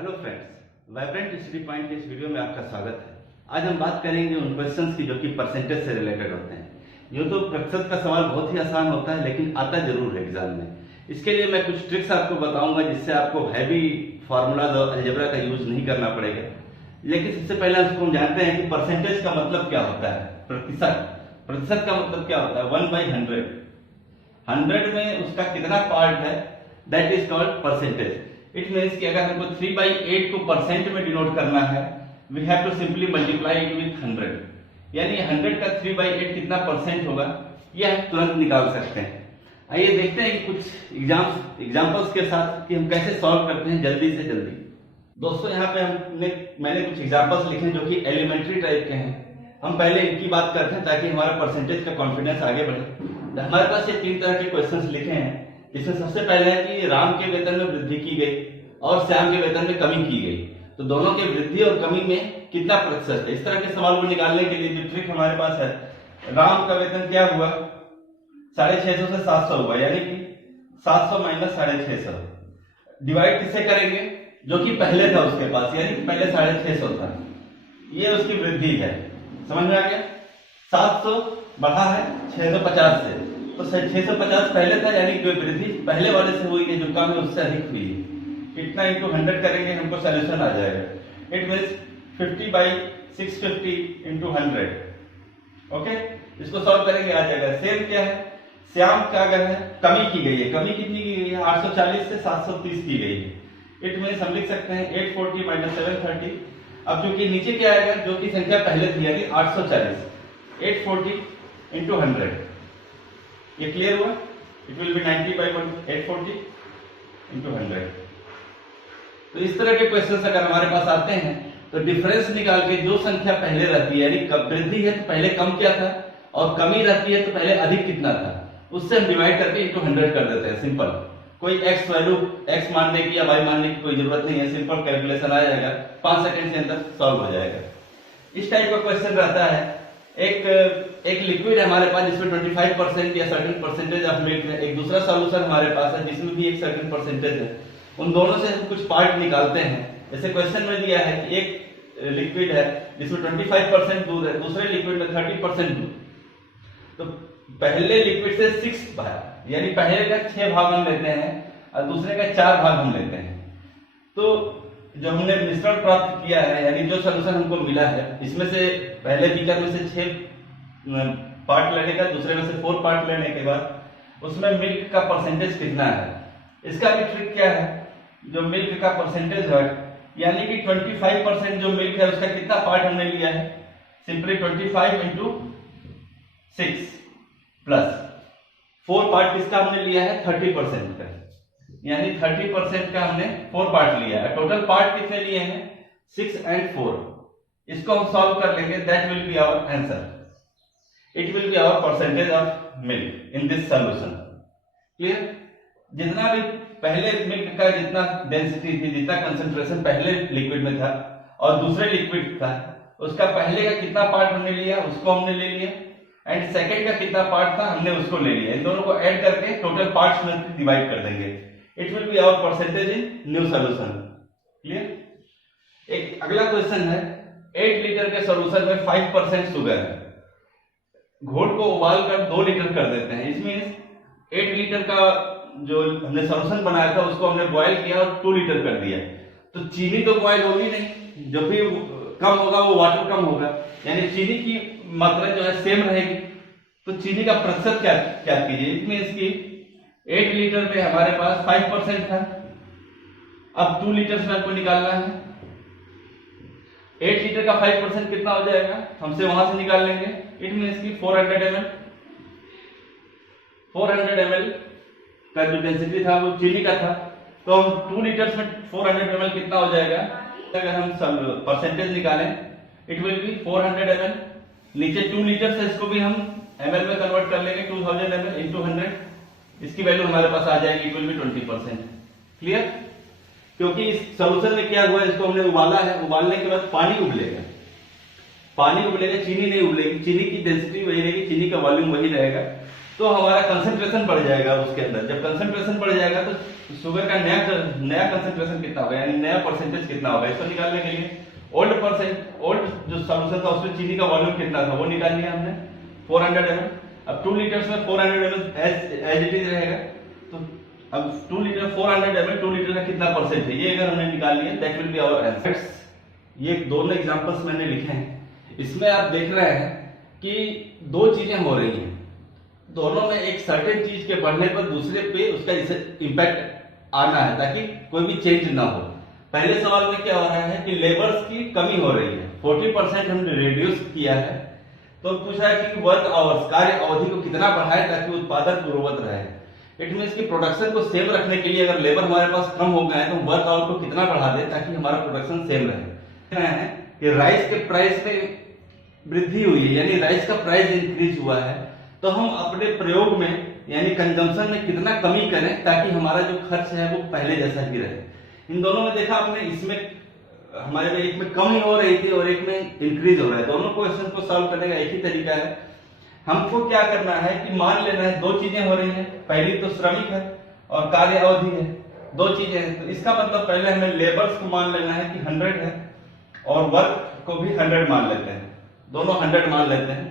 Hello friends, vibrant study point के इस video में आपका स्वागत है। आज हम बात करेंगे उन क्वेश्चंस की जो कि परसेंटेज से रिलेटेड होते हैं। यूँ तो प्रतिशत का सवाल बहुत ही आसान होता है, लेकिन आता जरूर है एग्जाम में। इसके लिए मैं कुछ ट्रिक्स आपको बताऊंगा जिससे आपको हैवी फार्मूलाज और अलजेब्रा का यूज नहीं करना पड़ेगा। लेकिन सबसे पहले हम जानते हैं कि परसेंटेज का मतलब क्या होता है। प्रतिशत का मतलब क्या होता है? 1/100। 100 में उसका कितना पार्ट है, that is called percentage. It means कि अगर हमको 3/8 को परसेंट में डिनोट करना है, we have to simply multiply it with 100। यानी 100 का 3/8 कितना परसेंट होगा, यह हम तुरंत निकाल सकते हैं। आइए देखते हैं कि कुछ एग्जांपल्स के साथ कि हम कैसे सॉल्व करते हैं जल्दी से जल्दी। दोस्तों, यहाँ पे मैंने कुछ एग्जांपल्स लिखे जो कि एलिमेंट्री टाइप के हैं। हम पहले इनकी बात करते हैं ताकि हमारा परसेंटेज का कॉन्फिडेंस आगे बढ़े। हमारे पास ये 3 तरह के क्वेश्चंस लिखे हैं, जिसमें सबसे पहले है कि राम के वेतन में वृद्धि की गई और श्याम के वेतन में कमी की गई, तो दोनों के वृद्धि और कमी में कितना प्रतिशत है। इस तरह के सवाल को निकालने के लिए जो ट्रिक हमारे पास है, राम का वेतन क्या हुआ, 650 से 700 हुआ, यानी कि 700 माइनस 650। डिवाइड किससे करेंगे? जो कि पहले था उसके पास, यानी कि पहले 650 था, ये उसकी वृद्धि है। समझ में आ गया? 700 बढ़ा है 650 से, तो 650 पहले था, यानी कि वृद्धि पहले वाले से हुई है, जो कम है उससे अधिक हुई है। इतना इंटू 100 करेंगे, हमको सोल्यूशन आ जाएगा। It means 50/650 into 100। ओके, इसको सॉल्व करेंगे, आ जाएगा। सेम क्या है, श्याम का अगर है कमी की गई है, कमी कितनी की गई है? 840 से 730 की गई है। इट मीन्स हम लिख सकते हैं 840 माइनस 730। अब जो कि नीचे क्या आएगा, जो कि संख्या पहले थी, यानी 840, 840 इंटू 100। ये क्लियर हुआ? It will B 90/1, 840 into 100। तो इस तरह के क्वेश्चंस अगर हमारे पास आते हैं तो डिफरेंस निकाल के जो संख्या पहले रहती है, यानी वृद्धि है तो पहले कम क्या था, और कमी रहती है तो पहले अधिक कितना था, उससे हम डिवाइड करके इंटू 100 कर देते हैं। सिंपल, कोई एक्स वैल्यू एक्स मानने की या वाई मानने की कोई जरूरत नहीं है, सिंपल कैलकुलेशन आ जाएगा, 5 सेकंड के अंदर सॉल्व हो जाएगा। इस टाइप का क्वेश्चन रहता है। एक लिक्विड है हमारे पास जिसमें 25% या सर्टेन परसेंटेज ऑफ मिल्क है। एक दूसरा सॉल्यूशन हमारे पास है जिसमें भी एक सर्टेन परसेंटेज है। उन दोनों से हम कुछ पार्ट निकालते हैं। जैसे क्वेश्चन में दिया है कि एक लिक्विड है जिसमें 25% दूध है, दूसरे लिक्विड में 30% दूध। तो पहले लिक्विड से 6 भाग, यानी पहले का 6 भाग हम लेते हैं और दूसरे का 4 भाग हम लेते हैं। तो जो हमने मिश्रण प्राप्त किया है, यानी जो सोल्यूशन हमको मिला है, इसमें से पहले बीकर में से 6 पार्ट लेने का, दूसरे में से 4 पार्ट लेने के बाद उसमें मिल्क का परसेंटेज कितना है। इसका भी ट्रिक क्या है, जो मिल्क का परसेंटेज है, यानी कि 25% जो मिल्क है उसका कितना पार्ट हमने लिया है, सिंपली 25 इंटू 6 प्लस 4 पार्ट किसका हमने लिया है, 30% का, यानी 30% का हमने 4 पार्ट लिया है। टोटल पार्ट कितने लिए हैं, 6 and 4। इसको हम सॉल्व कर लेंगे, that will be our answer. It will be our percentage of milk in this solution. Clear? जितना भी पहले मिल्क का जितना डेंसिटी थी, जितना कंसंट्रेशन पहले लिक्विड में था और दूसरे लिक्विड था, उसका पहले का कितना पार्ट हमने लिया, उसको हमने ले लिया, एंड सेकंड का कितना पार्ट था हमने उसको ले लिया। इन दोनों को ऐड करके टोटल पार्ट्स में डिवाइड कर देंगे। It will be our percentage in new solution. Clear? एक अगला क्वेश्चन है, 8 लीटर के सॉल्यूशन में 5% शुगर है। घोल को उबाल कर 2 लीटर कर देते हैं। इस मीन्स 8 लीटर का जो हमने सॉल्यूशन बनाया था उसको हमने बॉयल किया और 2 लीटर कर दिया। तो चीनी तो बॉयल होगी नहीं, जब भी कम होगा वो वाटर कम होगा, यानी चीनी की मात्रा जो है सेम रहेगी। तो चीनी का प्रतिशत क्या कीजिए, इट मीन्स कि 8 लीटर में हमारे पास 5% था। अब 2 लीटर में हमको निकालना है। 8 लीटर का 5% कितना हो जाएगा, हमसे वहां से निकाल लेंगे। इट मीन्स कि 400 ml। 400 ml का जो डेंसिटी था वो चीनी का था, तो हम 2 लीटर्स में 400 ml कितना हो जाएगा, अगर हम परसेंटेज निकालें, इट विल बी 400 ml। नीचे 2 लीटर से इसको भी हम ml में कन्वर्ट कर लेंगे, 2000 ml इंटू 100। इसकी वैल्यू हमारे पास आ जाएगी, इट विल बी 20%। क्लियर? क्योंकि इस सॉल्यूशन में क्या हुआ, इसको हमने उबाला है, उबालने के बाद पानी उबलेगा, चीनी नहीं उबलेगी। चीनी की डेंसिटी वही रहेगी, चीनी का वॉल्यूम वही रहेगा। तो हमारा कंसंट्रेशन बढ़ जाएगा उसके अंदर। जब कंसंट्रेशन बढ़ जाएगा तो शुगर का नया कंसंट्रेशन कितना होगा, यानी नया परसेंटेज कितना होगा, इसको निकालने के लिए ओल्ड जो सॉल्यूशन था उसमें चीनी का वॉल्यूम कितना था वो निकाल लिया हमने 400 ml। अब 2 लीटर्स में 400 ml एज इट इज रहेगा, तो अब 2 लीटर 400 ml 2 लीटर का कितना परसेंट है ये अगर हमने निकाल लिया, that will be our answer. ये दोनों एग्जांपल्स मैंने लिखे हैं, इसमें आप देख रहे हैं कि दो चीजें हो रही हैं, दोनों में एक सर्टेन चीज के बढ़ने पर दूसरे पे उसका इम्पैक्ट आना है ताकि कोई भी चेंज ना हो। पहले सवाल में क्या हो रहा है कि लेबर्स की कमी हो रही है, 40% हमने रिड्यूस किया है, तो पूछा है कि वर्क आवर्स कार्य अवधि को कितना बढ़ाए ताकि उत्पादन पूर्ववत रहे। इट मीन्स कि प्रोडक्शन को सेम रखने के लिए अगर लेबर हमारे पास कम हो गए तो वर्क आवर को कितना बढ़ा दे ताकि हमारा प्रोडक्शन सेम रहे। कि राइस के प्राइस में वृद्धि हुई है, यानी राइस का प्राइस इंक्रीज हुआ है, तो हम अपने प्रयोग में यानी कंजम्पशन में कितना कमी करें ताकि हमारा जो खर्च है वो पहले जैसा ही रहे। इन दोनों में देखा आपने, इसमें हमारे में एक में कम ही हो रही थी और एक में इंक्रीज हो रहा है। दोनों क्वेश्चन को सॉल्व करने का एक ही तरीका है, हमको क्या करना है कि मान लेना है दो चीजें हो रही हैं, पहली तो श्रमिक है और कार्य अवधि है, दो चीजें हैं। तो इसका मतलब पहले हमें लेबर्स को मान लेना है कि 100 है और वर्क को भी 100 मान लेते हैं, दोनों 100 मान लेते हैं।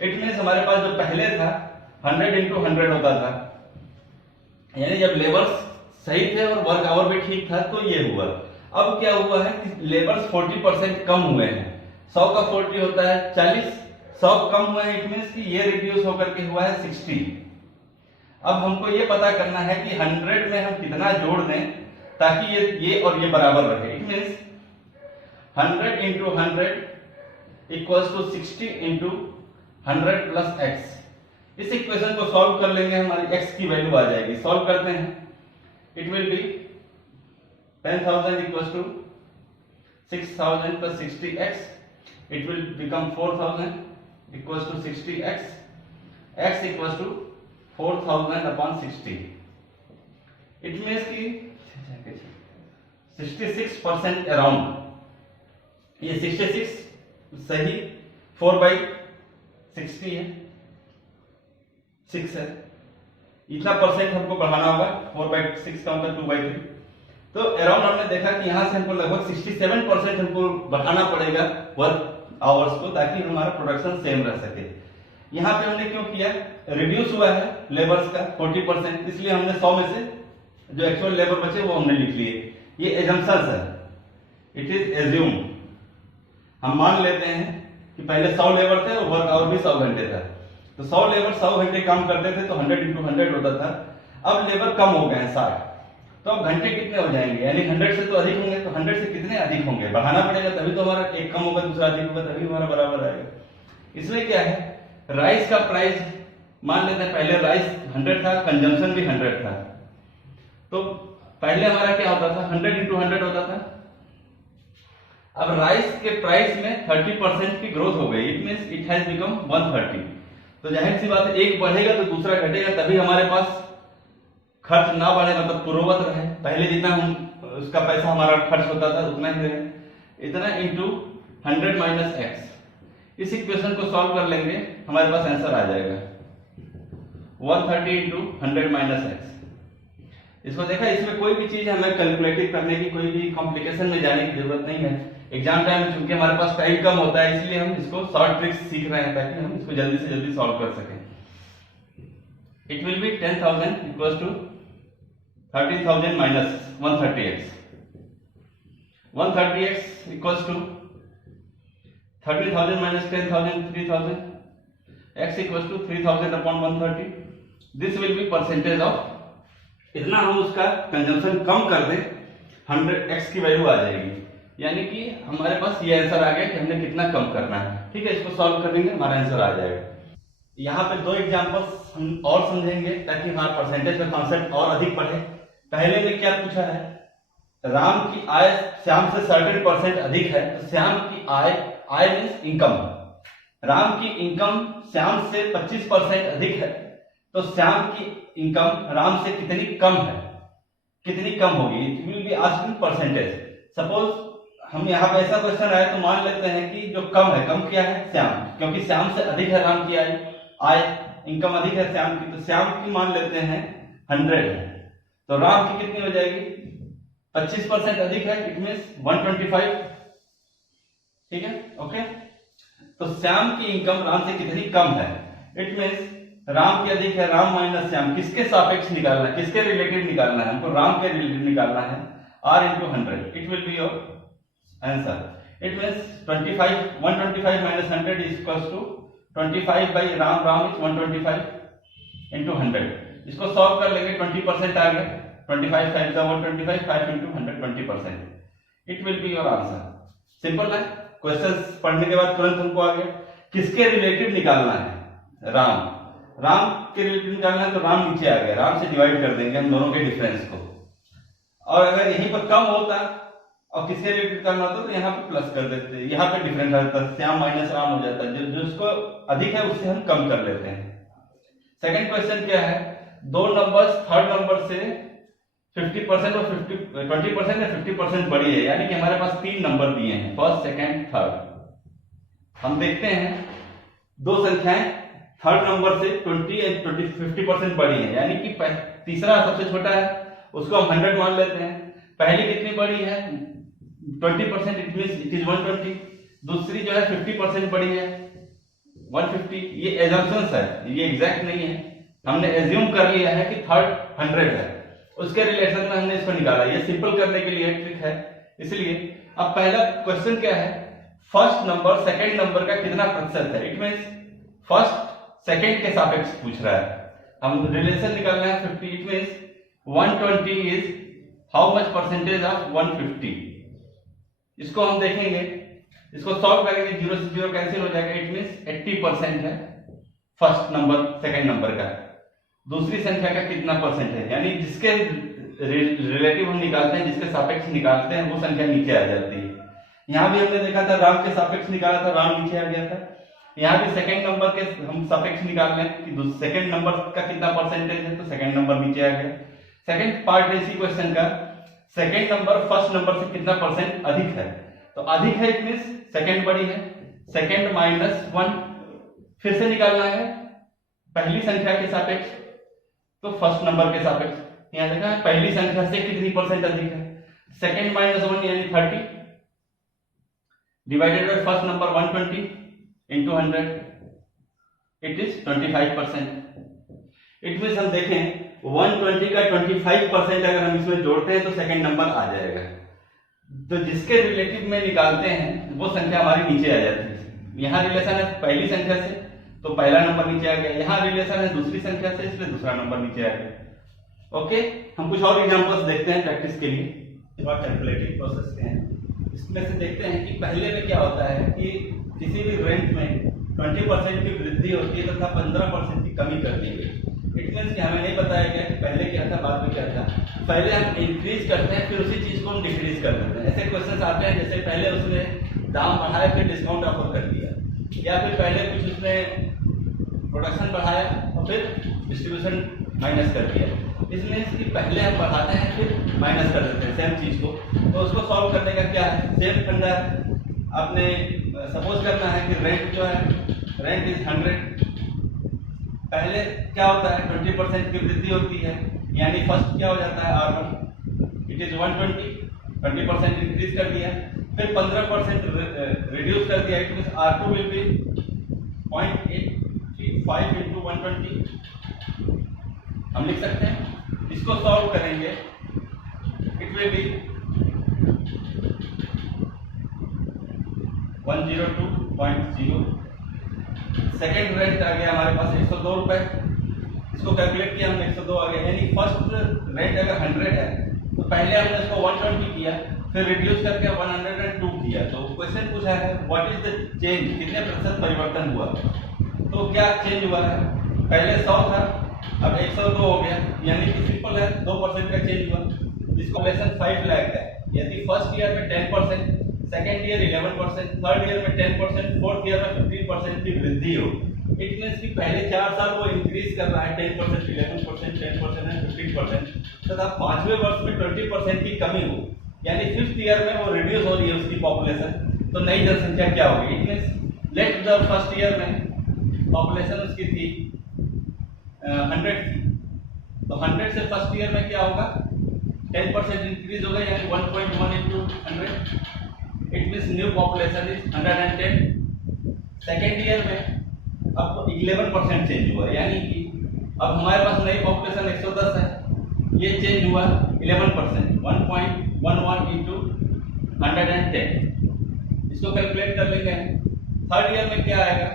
इट मीन्स हमारे पास जो पहले था 100 into 100 होता था, यानी जब लेबर्स सही थे और वर्क आवर भी ठीक था तो ये हुआ। अब क्या हुआ है कि लेबर्स 40% कम हुए हैं, 100 का 40 होता है 40, 100 कम हुए हैं, इट मीन्स कि ये रिड्यूस होकर के हुआ है 60। अब हमको ये पता करना है कि 100 में हम कितना जोड़ दें ताकि ये और ये बराबर रहे। It means 100 into 100 equals to 60 into 100 plus x। इस इक्वेशन को सॉल्व कर लेंगे, हमारी x की वैल्यू आ जाएगी। सॉल्व करते हैं, it will be 10,000 equals to 6,000 plus 60x, it will become 4,000 equals to 60x, x equals to 4,000 upon 60। It means कि 66% अराउंड, ये 66 सही 4/60 है, 6 है, इतना परसेंट हमको बढ़ाना होगा। 4/6 का मतलब 2/3, तो अराउंड हमने देखा कि यहां से हमको लगभग 67% हमको बढ़ाना पड़ेगा वर्क आवर्स को ताकि हमारा प्रोडक्शन सेम रह सके। यहाँ पे हमने क्यों किया, रिड्यूस हुआ है लेबर्स का 40%, इसलिए हमने 100 में से जो एक्चुअल लेबर बचे वो हमने लिख लिए। ये एजम्पशंस है, इट इज एज्यूम, हम मान लेते हैं कि पहले 100 लेबर थे और वर्क आवर भी 100 घंटे था, तो 100 लेबर 100 घंटे काम करते थे तो 100 into 100 होता था। अब लेबर कम हो गए हैं 60, तो अब घंटे कितने हो जाएंगे, यानी 100 से तो अधिक होंगे, तो 100 से कितने अधिक होंगे, बढ़ाना पड़ेगा, तभी तो हमारा एक कम होगा दूसरा अधिक होगा, तभी हमारा बराबर आएगा। इसमें क्या है, राइस का प्राइस मान लेते हैं, पहले राइस 100 था, कंजम्पशन भी 100 था, तो पहले हमारा क्या होता था 100 into 100 होता था। अब राइस के प्राइस में 30% की ग्रोथ हो गई, it means it has become 130। तो जाहिर सी बात है एक बढ़ेगा तो दूसरा घटेगा, तभी हमारे पास खर्च ना बढ़े, मतलब पूर्ववत रहे, पहले जितना हम उसका पैसा हमारा खर्च होता था उतना ही रहे, इतना इंटू 100 माइनस एक्स। इस इक्वेशन को सॉल्व कर लेंगे, हमारे पास आंसर आ जाएगा 130 इंटू 100 माइनस एक्स। इसको देखा, इसमें कोई भी चीज हमें कैलकुलेटिव करने की, कोई भी कॉम्प्लिकेशन में जाने की जरूरत नहीं है। एग्जाम टाइम में चूंकि हमारे पास टाइम कम होता है, इसलिए हम इसको शॉर्ट ट्रिक्स सीख रहे हैं ताकि हम इसको जल्दी से जल्दी सॉल्व कर सकें। It will be 10,000 equals to 13,000 minus 130x, 130x equals to 13,000 minus 10,000 3,000, x equals to 3,000 upon 130। This will be percentage of, इतना हम उसका कंजम्पशन कम कर दें 100x की वैल्यू आ जाएगी, यानी कि हमारे पास ये आंसर आ गया कि हमने कितना कम करना है। ठीक है, इसको सॉल्व कर देंगे, हमारा आंसर आ जाएगा। यहाँ पे दो एग्जांपल्स हम और समझेंगे ताकि हमारा परसेंटेज का कॉन्सेप्ट और अधिक बढ़े। पहले में क्या पूछा है, राम की आय श्याम से 30% अधिक है, तो श्याम की आय मींस इनकम, राम की इनकम श्याम से 25% अधिक है, तो श्याम की इनकम राम से कितनी कम है, कितनी कम होगी, it will be asked percentage. Suppose हम यहाँ पे ऐसा क्वेश्चन आए तो मान लेते हैं कि जो कम है, कम क्या है श्याम, क्योंकि श्याम से अधिक है राम की आय, इनकम अधिक है श्याम की, तो श्याम की मान लेते हैं 100 है, तो राम की कितनी हो जाएगी 25% अधिक है, इट मींस 125। ठीक है, ओके। तो श्याम की इनकम राम से कितनी कम है, इट मींस राम की अधिक है, राम माइनस श्याम, किसके सापेक्ष निकालना है, किसके रिलेटेड निकालना है, हमको राम के रिलेटेड निकालना है, r into 100, it will be your answer. It means 125 minus 100 is equals to 25 by Ram is 125 into 100। इसको सॉल्व कर लेंगे, 20% आ गया, 25 5 125, 5 into 100 20%, it will be your answer। Simple है, क्वेश्चंस पढ़ने के बाद तुरंत हमको आ गया। किसके रिलेटेड निकालना है, राम के रिलेटेड निकालना है, तो राम नीचे आ गया, राम से डिवाइड कर देंगे हम दोनों के डिफरेंस को, और अगर यहीं पर कम होता और किसके रिलेटेड करना होता तो यहाँ पे प्लस कर देते, यहाँ पे डिफरेंस आता, श्याम माइनस राम हो जाता है, जो उसको अधिक है उससे हम कम कर लेते हैं। सेकंड क्वेश्चन क्या है, दो नंबर्स थर्ड नंबर से 50% और 20% या 50% बड़ी है, यानी कि हमारे पास तीन नंबर दिए हैं, फर्स्ट सेकंड थर्ड। हम देखते हैं दो संख्याएं थर्ड नंबर से 50% बड़ी है, यानी कि तीसरा सबसे छोटा है, उसको हम 100 मान लेते हैं। पहली कितनी बड़ी है 20%, इट मींस इट इज 120। दूसरी जो है 50% बड़ी है 150। ये एजम्पशंस है, ये एग्जैक्ट नहीं है, हमने एज्यूम कर लिया है कि थर्ड 100 है, उसके रिलेशन में हमने इसको निकाला। ये सिंपल करने के लिए ट्रिक है, इसलिए अब पहला क्वेश्चन क्या है, फर्स्ट नंबर सेकंड नंबर का कितना प्रतिशत है, इट मींस फर्स्ट सेकंड के सापेक्ष पूछ रहा है, हम रिलेशन निकालना है 50, it means 120 is how much percentage of 150। इसको हम देखेंगे, इसको सॉल्व करेंगे, 0 से 0 कैंसिल हो जाएगा, इट मींस 80% है फर्स्ट नंबर सेकंड नंबर का। दूसरी संख्या का कितना परसेंट है, यानी जिसके रिलेटिव हम निकालते हैं, जिसके सापेक्ष निकालते हैं, वो संख्या नीचे आ जाती है। यहाँ भी हमने देखा था राम के सापेक्ष निकाला था, राम नीचे आ गया था। यहाँ भी सेकंड नंबर के हम सापेक्ष निकाल लें कि सेकंड नंबर का कितना परसेंटेज है, तो सेकंड नंबर नीचे आ गया। सेकंड पार्ट इसी क्वेश्चन का, सेकंड नंबर फर्स्ट नंबर से कितना परसेंट अधिक है, तो अधिक है इट मींस सेकंड बड़ी है, सेकंड माइनस 1 फिर से निकालना है पहली संख्या के सापेक्ष, तो फर्स्ट नंबर के सापेक्ष। यहां देखा है पहली संख्या से कितनी परसेंट अधिक है, सेकंड माइनस 1 यानी 30 divided by first number 120 into 100, it is 25%। It means हम देखें 120 का 25% अगर हम इसमें जोड़ते हैं तो सेकंड नंबर आ जाएगा, तो जिसके रिलेटिव में निकालते हैं वो संख्या हमारी नीचे आ जाती है। यहाँ रिलेशन है पहली संख्या से, तो पहला नंबर नीचे आ गया, यहाँ रिलेशन है दूसरी संख्या से, इसलिए दूसरा नंबर नीचे आ गया। ओके, हम कुछ और एग्जांपल्स देखते हैं प्रैक्टिस के लिए, कैलकुलेटिंग प्रोसेस के हैं। इसमें से देखते हैं कि पहले में क्या होता है कि किसी भी रेंट में 20% की वृद्धि होती है तथा 15% की कमी कर दी गई। इट मींस कि हमें नहीं बताया गया कि पहले क्या था बाद में क्या था, पहले हम इंक्रीज करते हैं फिर उसी चीज को हम डिक्रीज कर देते हैं। ऐसे क्वेश्चंस आते हैं जैसे पहले उसने दाम बढ़ाया फिर डिस्काउंट ऑफर कर दिया, या फिर पहले कुछ उसने प्रोडक्शन बढ़ाया और फिर डिस्ट्रीब्यूशन माइनस कर दिया। इसमें कि पहले हम बढ़ाते हैं फिर माइनस कर देते हैं सेम चीज को, तो उसको सॉल्व करने का क्या है, सेम फंडा है। आपने सपोज करना है कि रेंट जो है, रेंट इज 100, पहले क्या होता है 20% की वृद्धि होती है, यानी फर्स्ट क्या हो जाता है R1, इट इज 120, 20% इंक्रीज कर दिया, फिर 15% रिड्यूस कर दिया, it means R2 will be 0.835 into 120। हम लिख सकते हैं, इसको सॉल्व करेंगे, it will be 102.0। Second rent आ गया हमारे पास 102 रुपए, इसको कैलकुलेट किया हमने, 102 आ गया, यानी फर्स्ट रेंट अगर 100 है तो पहले हमने इसको 120 किया, फिर रिड्यूस करके 102 किया। तो क्वेश्चन पूछा है व्हाट इज द चेंज, कितने प्रतिशत परिवर्तन हुआ, तो क्या चेंज हुआ है, पहले 100 था अब 102 हो गया, यानी कि सिंपल है 2% का चेंज हुआ। इसको लेसन 5 लाख है, यदि फर्स्ट ईयर में 10%, सेकेंड ईयर 11%, थर्ड ईयर में 10%, फोर्थ ईयर में 15% की वृद्धि हो, इट मींस कि पहले 4 साल वो इंक्रीज कर रहा है 10%, 11%, 10% एंड 15%, तथा 5वें वर्ष में 20% की कमी हो, यानी 5th ईयर में वो रिड्यूस हो रही है उसकी पॉपुलेशन, तो नई जनसंख्या क्या होगी, it means let the first year में पॉपुलेशन उसकी थी 100 थी, तो 100 से फर्स्ट ईयर में क्या होगा, 10% इंक्रीज होगा, यानी 1.1 into 100, it means new population is 110। Second year में अब 11% चेंज हुआ, यानी कि अब हमारे पास नई पॉपुलेशन 110 है, ये चेंज हुआ 11%, 1.11 into 110। इसको कैलकुलेट कर लेंगे। थर्ड ईयर में क्या आएगा,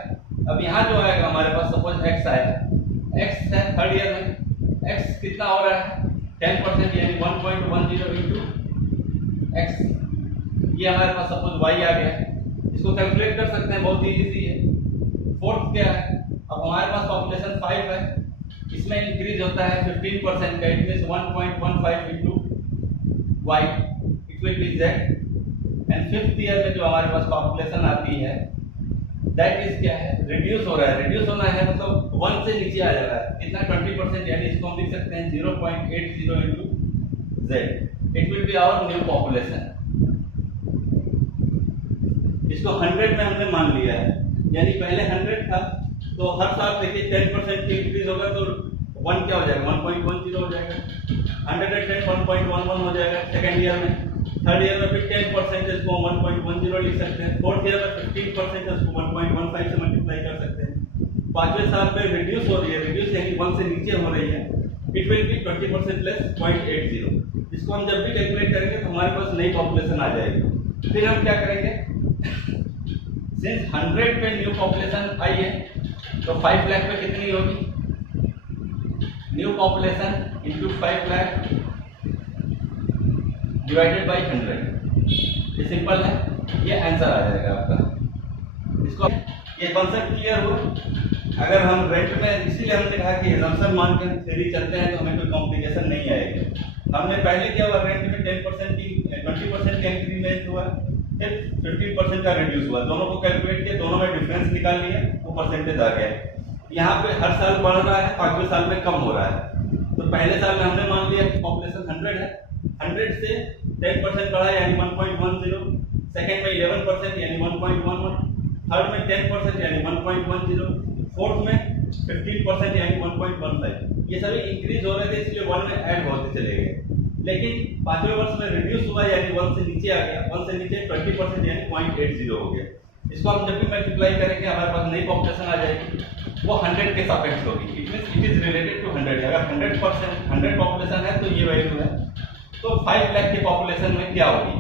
अब यहाँ जो आएगा हमारे पास, सपोज x आया, x है थर्ड ईयर में, x कितना हो रहा है 10%, यानी 1.10 into x, ये हमारे पास सपोज y आ गया, इसको कैलकुलेट कर सकते हैं, बहुत ही इजी है। फोर्थ क्या है, अब हमारे पास पॉपुलेशन 5 है, इसमें इंक्रीज होता है 15% का, it means 1.15 into y, it will B z। And fifth year में जो हमारे पास पॉपुलेशन आती है, दैट इज क्या है, रिड्यूस हो रहा है, रिड्यूस होना है मतलब 1 से नीचे आ जा रहा है, कितना 20%, यानी इसको हम लिख सकते हैं 0.80 into z, it will be our new population. इसको 100 में हमने मान लिया है, यानी पहले 100 था, तो हर साल देखिए 10% की इंक्रीज होगा, तो 1 क्या हो जाएगा, 1.10 हो जाएगा, 110 1.11 हो जाएगा सेकेंड ईयर में। थर्ड ईयर में फिर 10% इसको 1.10 लिख सकते हैं, फोर्थ ईयर में 15% इसको 1.15 से मल्टीप्लाई कर सकते हैं। पांचवें साल में रिड्यूस हो रही है, रिड्यूस यानी 1 से नीचे हो रही है, इट विल बी 20% लेस 0.80। इसको हम जब भी कैलकुलेट करेंगे तो हमारे पास नई पॉपुलेशन आ जाएगी। फिर हम क्या करेंगे, सिंस 100 पे न्यू पॉपुलेशन आई है, तो 5 लाख पे कितनी होगी, new population into 5 lakh divided by 100, ये सिंपल है, ये आंसर आ जाएगा आपका। इसको ये कॉन्सेप्ट क्लियर हुआ। अगर हम रेंट में, इसीलिए हमने कहा कि assumption मान के थ्योरी चलते हैं तो हमें कोई कॉम्प्लिकेशन नहीं आएगी। हमने पहले क्या हुआ, रेंट में 10% की 20% का इंक्रीमेंट हुआ, फिर 15% का रिड्यूस हुआ, दोनों को कैलकुलेट किया, दोनों में डिफरेंस निकाल लिया, वो परसेंटेज आ गया। यहाँ पे हर साल बढ़ रहा है, 5वें साल में कम हो रहा है। तो पहले साल में हमने मान लिया कि पॉपुलेशन 100 है, 100 से 10% बढ़ा यानी 1.10, सेकेंड में 11% यानी 1.11, थर्ड में 10% यानी 1.10, फोर्थ में 15% यानी 1.15। ये सभी इंक्रीज हो रहे थे, इसलिए 1 में ऐड होते चले गए। लेकिन 5वें वर्ष में रिड्यूस हुआ, यानी 1 से नीचे आ गया, 1 से नीचे 20% यानी 0.80 हो गया। इसको हम जब भी मल्टीप्लाई करेंगे हमारे पास नई पॉपुलेशन आ जाएगी, वो 100 के सापेक्ष होगी, it means it is related to 100। अगर 100 पॉपुलेशन है तो ये वैल्यू है, तो 5 लाख के पॉपुलेशन में क्या होगी,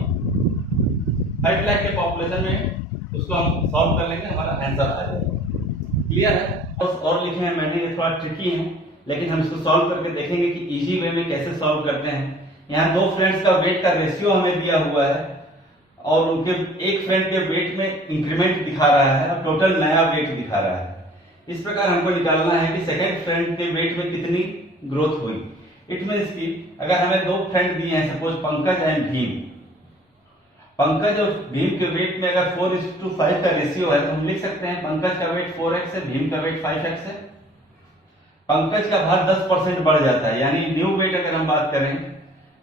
5 लाख के पॉपुलेशन में उसको हम सॉल्व कर लेंगे, हमारा आंसर आ जाएगा। क्लियर है? और लिखे हैं मैंने, ये थोड़ा ट्रिकी है, लेकिन हम इसको सॉल्व करके देखेंगे कि इजी वे में कैसे सॉल्व करते हैं। यहाँ दो फ्रेंड्स का वेट का रेशियो हमें दिया हुआ है, और उनके एक फ्रेंड के वेट में इंक्रीमेंट दिखा रहा है और टोटल नया वेट दिखा रहा है। इस प्रकार हमको निकालना है कि सेकंड फ्रेंड के वेट में कितनी ग्रोथ हुई। इट मीन्स कि अगर हमें दो फ्रेंड दिए हैं, सपोज पंकज एंड भीम, पंकज और भीम के वेट में अगर 4:5 का रेशियो है, तो हम लिख सकते हैं पंकज का वेट 4x है, भीम का वेट 5x है। पंकज का भार 10% बढ़ जाता है, यानी न्यू वेट अगर हम बात करें,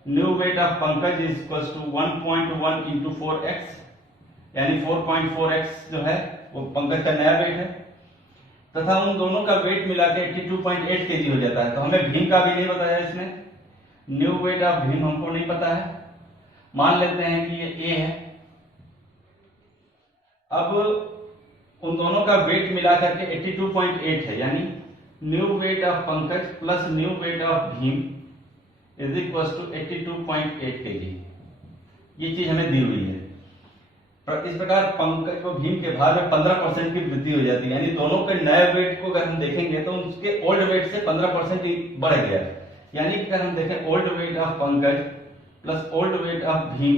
new weight of Pankaj is equal to 1.1 into 4x, यानी 4.4x जो है वो पंकज का नया वेट है, तथा उन दोनों का वेट मिला के 82.8 kg हो जाता है। तो हमें भीम का भी नहीं बताया इसमें, न्यू वेट ऑफ भीम हमको नहीं पता है, मान लेते हैं कि ये A है। अब उन दोनों का वेट मिला करके 82.8 है, यानी new weight of Pankaj plus new weight of Bhim is equal to 82.8 kg। ये चीज हमें दी हुई है। इस प्रकार पंकज को भीम के भार में 15% की वृद्धि हो जाती है, यानी दोनों के नए वेट को अगर हम देखेंगे तो उसके ओल्ड वेट से 15% बढ़ गया। यानी कि अगर हम देखें old weight of Pankaj plus old weight of Bhim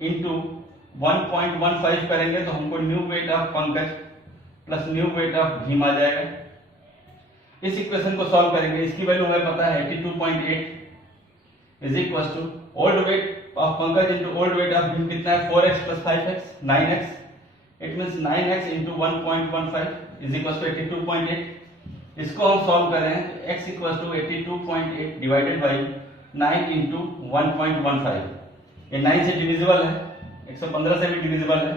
into 1.15 करेंगे तो हमको new weight of Pankaj plus new weight of Bhim आ जाएगा। इस इक्वेशन को सॉल्व करेंगे, इसकी वैल्यू हमें पता है 82.8 is equal to old weight of Pankaj into old weight of Bhim कितना है, 4x plus 5x 9x, it means 9x into 1.15 is equal to 82.8। इसको हम सॉल्व कर रहे हैं तो x equal to 82.8 divided by 9 into 1.15, ये 9 से डिविजिबल है, 115 से भी डिविजिबल है,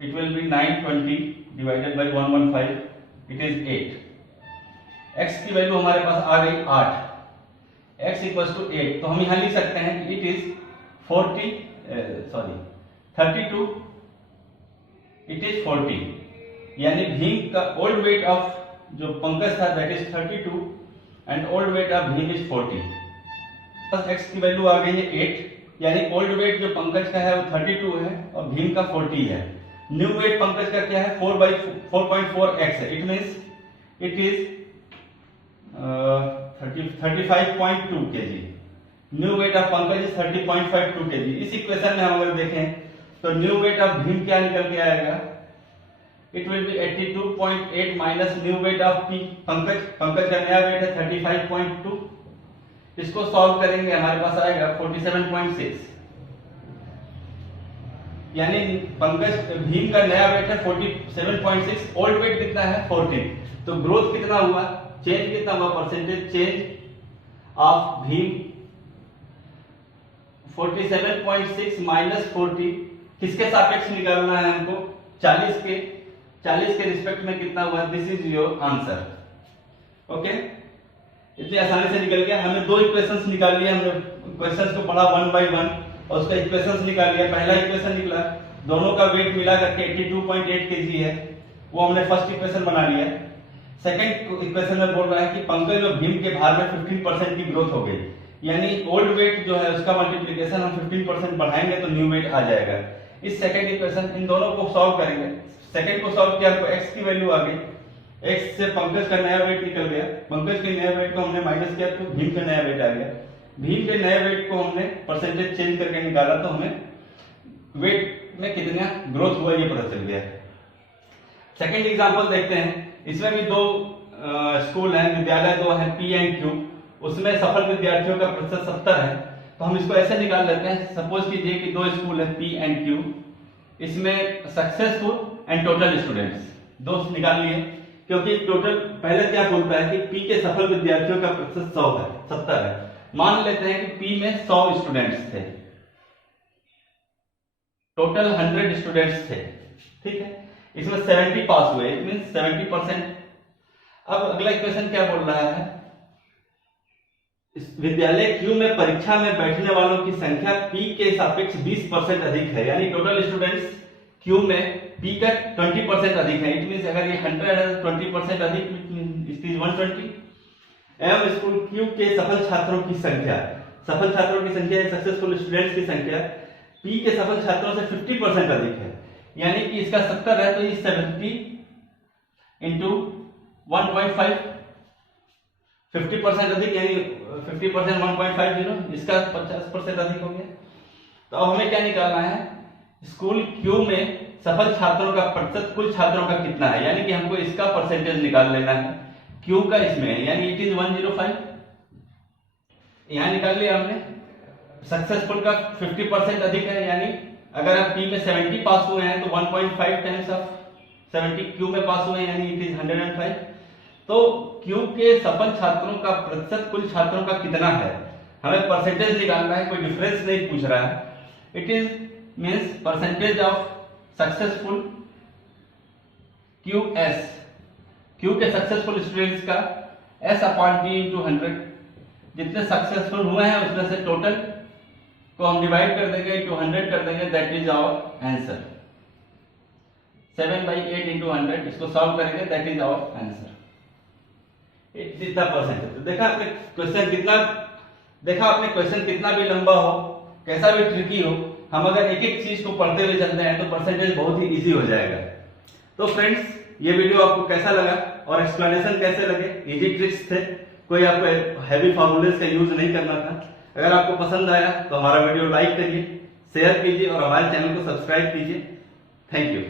it will B 920 divided by 115, it is 8। x की वैल्यू हमारे पास आ गई 8, x इक्वल्स टू 8, तो हम यहां लिख सकते हैं कि इट इज 32, इट इज 40, यानी भीम का ओल्ड वेट ऑफ जो पंकज था that is 32 and old weight of Bhim is 40। बस x की वैल्यू आ गई है 8, यानी ओल्ड वेट जो पंकज का है वो 32 है और भीम का 40 है। न्यू वेट पंकज का क्या है 4/4x है, it means it is 35.2 kg। New weight of Pankaj is 30.52 kg। इस इक्वेशन में हम अगर देखें तो न्यू वेट ऑफ भीम क्या निकल के आएगा, it will B 82.8 minus new weight of P, Pankaj का नया वेट है 35.2। इसको सॉल्व करेंगे हमारे पास आएगा 47.6, यानी पंकज भीम का नया वेट है 47.6, ओल्ड वेट कितना है 14। तो ग्रोथ कितना हुआ, चेंज कितना हुआ, percentage change of Bhim 47.6 minus 40, किसके सापेक्ष निकालना है हमको, 40 के रिस्पेक्ट में कितना हुआ, this is your answer. Okay, इतनी आसानी से निकल गया। हमने दो इक्वेशंस निकाल लिया, हमने क्वेश्चंस को पढ़ा 1 बाय 1 और उसका इक्वेशंस निकाल लिया। पहला इक्वेशन निकला, दोनों का वेट मिला करके 82.8 kg है, वो हमने फर्स्ट इक्वेशन बना लिया। सेकंड इक्वेशन में बोल रहा है कि पंकज और भीम के भार में 15% की ग्रोथ हो गई, यानी ओल्ड वेट जो है उसका मल्टीप्लिकेशन हम 15% बढ़ाएंगे तो न्यू वेट आ जाएगा। इस सेकंड इक्वेशन, इन दोनों को सॉल्व करेंगे। सेकंड को सॉल्व किया तो x की वैल्यू आ गई, x से पंकज का नया वेट निकल गया, पंकज के नया वेट को हमने माइनस किया तो भीम का नया वेट आ गया। भीम के नए वेट को हमने परसेंटेज चेंज करके निकाला तो हमें वेट में कितना ग्रोथ हुआ ये पता चल गया। सेकंड एग्जांपल देखते हैं, इसमें भी दो स्कूल हैं, विद्यालय दो हैं, P एंड Q, उसमें सफल विद्यार्थियों का प्रतिशत 70 है। तो हम इसको ऐसे निकाल लेते हैं, सपोज कीजिए कि दो स्कूल है P एंड Q, इसमें सक्सेसफुल एंड टोटल स्टूडेंट्स दो निकाल लिए, क्योंकि टोटल पहले क्या बोलता है कि P के सफल विद्यार्थियों का प्रतिशत 100 है, 70 है। मान लेते हैं कि P में 100 स्टूडेंट्स थे, टोटल 100 स्टूडेंट्स थे, ठीक है, इसमें 70 पास हुए, इट मींस 70%। अब अगला इक्वेशन क्या बोल रहा है, इस विद्यालय Q में परीक्षा में बैठने वालों की संख्या P के सापेक्ष 20% अधिक है, यानी टोटल स्टूडेंट्स Q में P का 20% अधिक है, इट मींस अगर ये 100 है तो 20% अधिक, इट इज 120। एवं स्कूल Q के सफल छात्रों की संख्या, सफल छात्रों की संख्या सक्सेसफुल स्टूडेंट्स की संख्या P के सफल छात्रों से 50% अधिक है, यानी कि इसका 70 है तो ये 70 इंटू 1.5, 50% अधिक, यानी 50% 1.50, इसका 50% अधिक हो गया। तो अब हमें क्या निकालना है, स्कूल Q में सफल छात्रों का प्रतिशत कुल छात्रों का कितना है, यानी कि हमको इसका परसेंटेज निकाल लेना है, Q का इसमें है, यानी इट इज 105, यहां निकाल लिया हमने। सक्सेसफुल का 50% अधिक है, यानी अगर आप P में 70 पास हुए हैं तो 1.5 टाइम्स ऑफ 70 Q में पास हुए हैं, यानी इट इज 105। तो Q के सफल छात्रों का प्रतिशत कुल छात्रों का कितना है, हमें परसेंटेज निकालना है, कोई डिफरेंस नहीं पूछ रहा है। It is means percentage of successful QS, Q के सक्सेसफुल स्टूडेंट्स का S अपॉन D इंटू 100, जितने सक्सेसफुल हुए हैं उसमें से टोटल को हम डिवाइड कर देंगे, इंटू 100 कर देंगे, that is our answer. 7/8 into 100, इसको सॉल्व करेंगे, दैट इज आवर आंसर। इतना परसेंटेज। तो देखा आपने क्वेश्चन कितना भी लंबा हो, कैसा भी ट्रिकी हो, हम अगर एक एक चीज को पढ़ते हुए चलते हैं तो परसेंटेज बहुत ही इजी हो जाएगा। तो फ्रेंड्स, ये वीडियो आपको कैसा लगा और एक्सप्लेनेशन कैसे लगे, इजी ट्रिक्स थे, कोई आपको हैवी फॉर्मूलेस का यूज नहीं करना था। अगर आपको पसंद आया तो हमारा वीडियो लाइक करिए, शेयर कीजिए और हमारे चैनल को सब्सक्राइब कीजिए। Thank you.